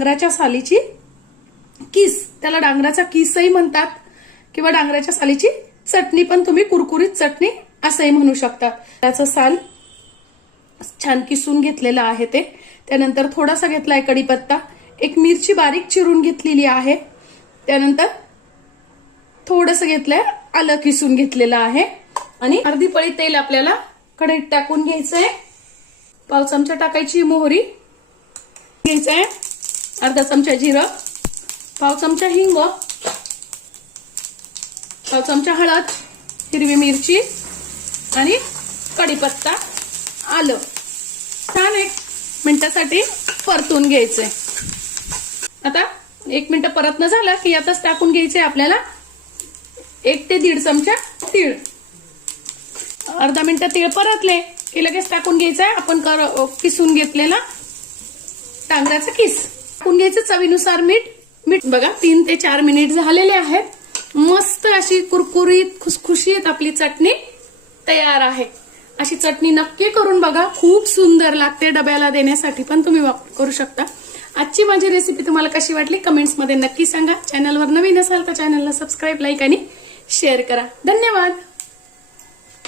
डांगराच्या सालीची किस, त्याला डांगराचा किसही म्हणतात किंवा डांगराच्या सालीची चटणी पण तुम्ही कुरकुरीत चटणी असंही म्हणू शकता. त्याचं साल छान किसून घेतलेलं आहे ते. त्यानंतर थोडासा घेतलाय कढीपत्ता, एक मिरची बारीक चिरून घेतलेली आहे. त्यानंतर थोडंसं घेतलंय आलं किसून घेतलेलं आहे आणि अर्धी पळी तेल आपल्याला कढईत टाकून घ्यायचंय. पाव चमचा टाकायची मोहरी घ्यायचंय, अर्धा चमचा जिरं, पाव चमचा हिंग, पाव चमचा हळद, हिरवी मिरची आणि कढीपत्ता, आलं छान 1 मिनिटासाठी परतून घ्यायचंय. आता 1 मिनिट परतणं झालं की यातच टाकून घ्यायचंय आपल्याला 1 ते 1.5 चमचा तीळ. अर्धा मिनिट तीळ परतले की लगेच टाकून घ्यायचंय आपण किसून घेतलेला डांगराचा किस. टाकून घ्यायचं चवीनुसार मीठ बघा 3 ते 4 मिनिट झालेले आहेत. मस्त अशी कुरकुरीत खुसखुशीत आपली चटणी तयार आहे. अशी चटणी नक्की करून बघा, खूप सुंदर लागते. डब्याला देण्यासाठी पण तुम्ही वापर करू शकता. आजची माझी रेसिपी तुम्हाला कशी वाटली कमेंट्स मध्ये नक्की सांगा. चॅनलवर नवीन असाल तर चॅनलला सबस्क्राईब, लाईक आणि शेअर करा. धन्यवाद.